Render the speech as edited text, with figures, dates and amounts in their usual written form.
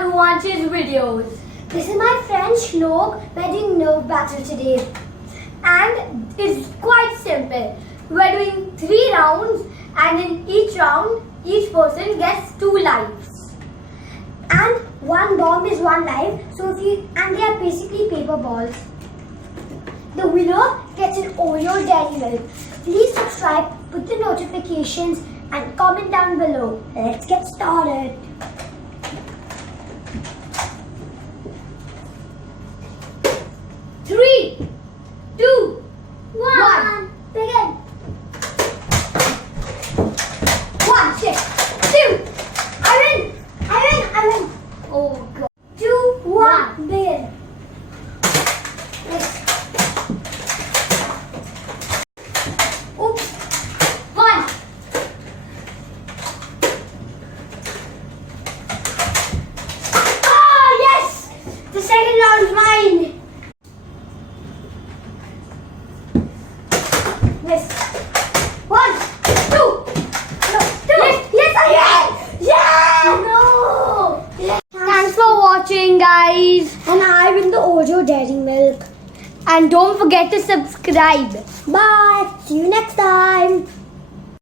Ruanch's videos. This is my friend Shlok. We're doing Nerf battle today. And it's quite simple. We're doing 3 rounds, and in each round, each person gets 2 lives. And 1 bomb is 1 life. And they are basically paper balls. The winner gets an Oreo Dairy Milk. Please subscribe, put the notifications, and comment down below. Let's get started. Three, two, one. Begin. 1, 6, 2. I win. Oh God. 2, 1. Begin. Yes. Oops. 1. Oh yes! The second round is mine. Yes. 1, 2. No, 2. Yes, I win. Yeah. No. Yes. Thanks for watching, guys. And I win the Oreo Dairy Milk. And don't forget to subscribe. Bye. See you next time.